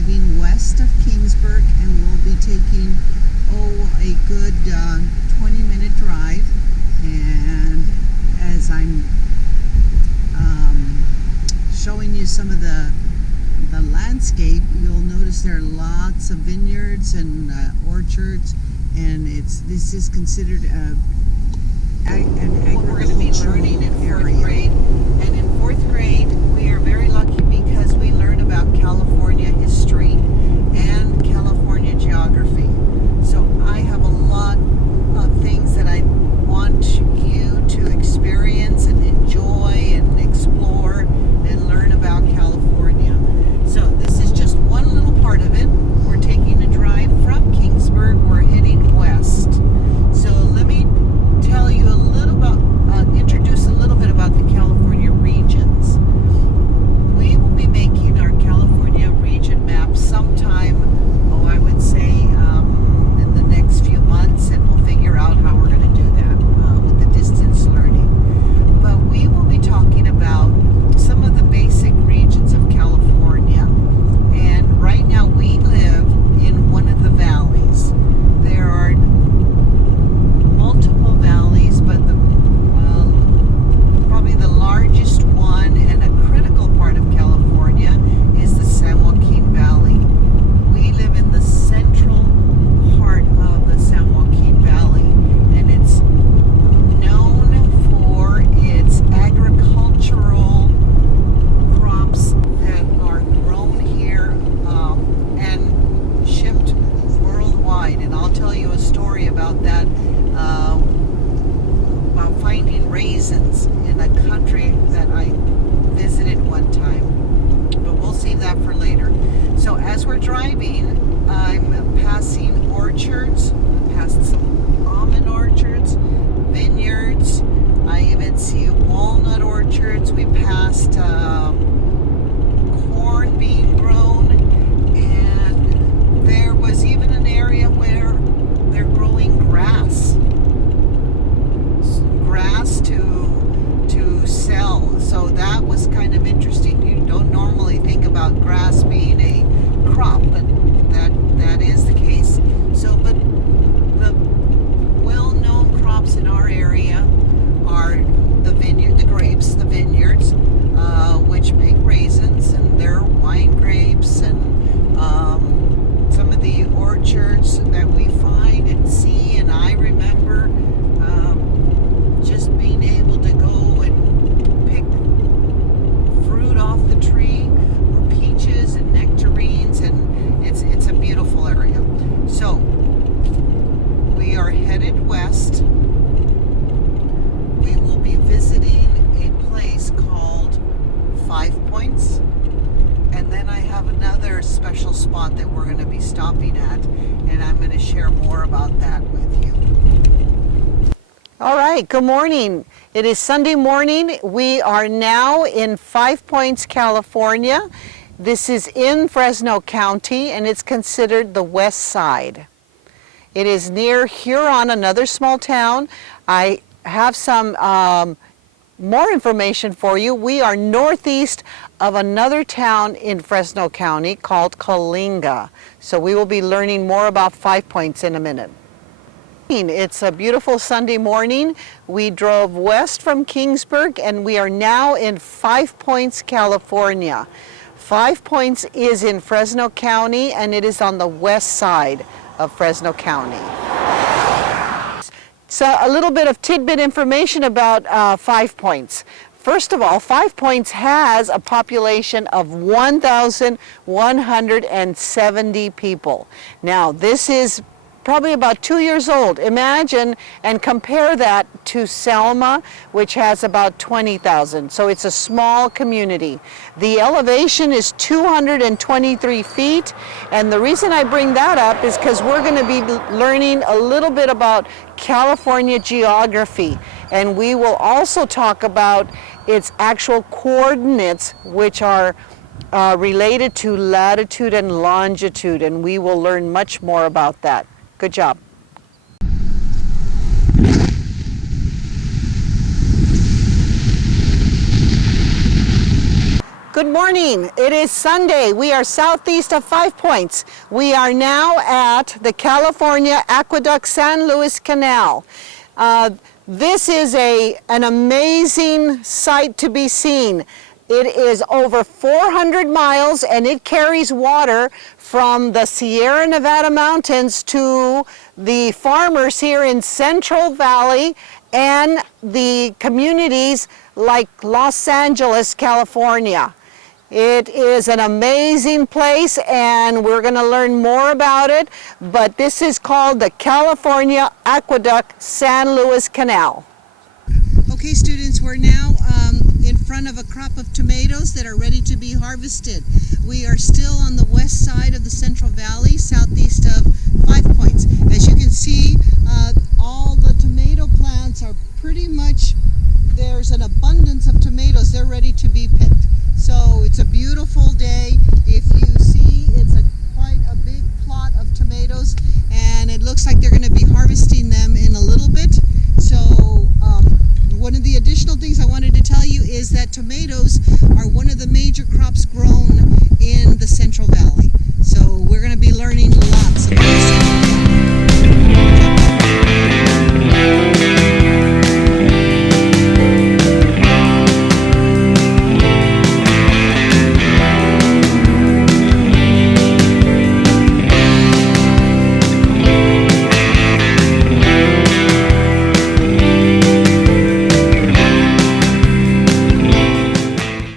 driving west of Kingsburg, and we'll be taking a good 20-minute drive. And as I'm showing you some of the landscape, you'll notice there are lots of vineyards and orchards, and this is considered an agricultural we're going to be learning in fourth area. grade. And in fourth grade, we are very lucky because we learn about California history and California geography. So I have a lot of things that I want you to experience and enjoy and explore and learn about California. So this is just one little part of it. We're taking a drive from Kingsburg. We're heading west. So let me tell you a little about, introduce a little bit about the California regions. We will be making our California region map sometime, I would say in the next few months, and we'll figure out how we're going to do that with the distance learning. But we will be talking about some of the basic regions of California. And right now we live in one of the valleys. There are multiple valleys, but probably the largest one and a critical part of California is the San Joaquin Valley. We live in the central part of the San Joaquin Valley, and it's known for its agricultural crops that are grown here and shipped worldwide. And I'll tell you a story about that, about finding raisins in a country that I visited one time. But we'll save that for later. So as we're driving, I'm passing orchards, past some almond orchards, vineyards. I even see walnut orchards. We passed corn being grown, and there was even an area where they're growing grass to sell. So that was kind of interesting. You don't normally think about grass being a crop, but that is the case. So, but the well-known crops in our area are the grapes, the vineyards, which make raisins, and they're wine grapes, and some of the orchards that we find and see. And I remember just being able to go and pick fruit off the tree, or peaches and nectarines, and it's a beautiful area. So we are headed west. We will be visiting a place called 5 Points, and then I have another special spot that we're going to be stopping at, and I'm going to share more about that with you. All right, good morning. It is Sunday morning. We are now in 5 Points, California. This is in Fresno County, and it's considered the west side. It is near Huron, another small town. I have some more information for you. We are northeast of another town in Fresno County called Coalinga. So we will be learning more about 5 Points in a minute. It's a beautiful Sunday morning. We drove west from Kingsburg, and we are now in 5 Points, California. 5 Points is in Fresno County, and it is on the west side of Fresno County. So a little bit of tidbit information about 5 Points. First of all, 5 Points has a population of 1,170 people. Now, this is probably about 2 years old. Imagine and compare that to Selma, which has about 20,000. So it's a small community. The elevation is 223 feet. And the reason I bring that up is because we're going to be learning a little bit about California geography. And we will also talk about its actual coordinates, which are related to latitude and longitude. And we will learn much more about that. Good job. Good morning. It is Sunday. We are southeast of 5 Points. We are now at the California Aqueduct San Luis Canal. This is an amazing sight to be seen. It is over 400 miles and it carries water from the Sierra Nevada mountains to the farmers here in Central Valley and the communities like Los Angeles, California. It is an amazing place and we're going to learn more about it, but this is called the California Aqueduct San Luis Canal. Okay students, we're now in front of a crop of tomatoes that are ready to be harvested. We are still on the west side of the Central Valley, southeast of 5 Points. As you can see, all the tomato plants are pretty much, there's an abundance of tomatoes. They're ready to be picked. So it's a beautiful day. If you see, it's quite a big plot of tomatoes and it looks like they're going to be harvesting them in a little bit. So one of the additional things I wanted to tell you is that tomatoes are one of the major crops grown in the Central Valley. So we're going to be learning lots about